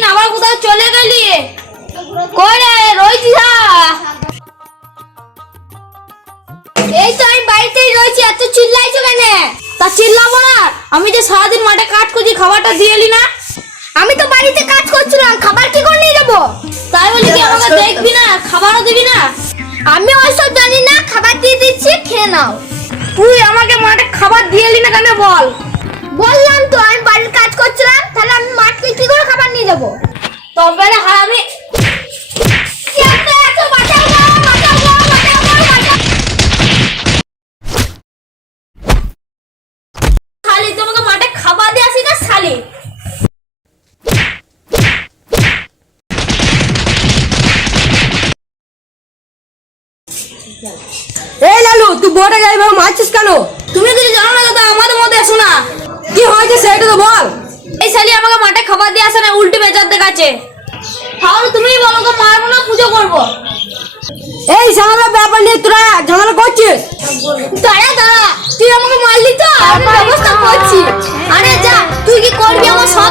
সারাদিন আবার কোথাও চলে গেলি? কই রে রইছি? এই তো আমি বাড়িতেই রয়েছি, এত চিল্লাইছো কেন? তা চিল্লাবো না, আমি যে সারাদিন মাঠে কাজ করছি, খাবারটা দিয়ে এলি না? আমি তো বাড়িতে কাজ করছিলাম, খাবার কি করে নিয়ে যাবো? তাই বলি কি আমাকে দেখবি না, খাবারও দিবি না? আমি ওইসব জানি না, খাবার দিয়ে দিচ্ছি, খেয়ে নাও। তুই আমাকে মাঠে খাবার দিয়ে এলি না কেন বল? বললাম তো আমি বাড়ির কাজ করছিলাম, তাহলে আমি মাঠে কি করে খাবার নিয়ে যাবো? তবে না হারামি, শালি তোমাকে মাঠে খাবার দিয়ে আসি না শালি? এই লালু, তুই বোর্ডে গায়ে ভাবে মারছিস কেন? তুমি কিছু জানো না দাদা, আমাদের মধ্যে এসো না। কি হয়েছে সেটা তো বল। এই শালি আমাকে মাঠে খাবার দিয়ে আসে না, উল্টে বেজার দেখাচ্ছে। তাহলে তুমিই বলো, তো মারবো না পুজো করবো? এই ঝামেলা ব্যাপার নিয়ে তোরা ঝামেলা করছিস? দাঁড়া দাঁড়া, তুই আমাকে মারলি তো, আমি ব্যবস্থা করছি। আরে যা, তুই কি করবি আমার সব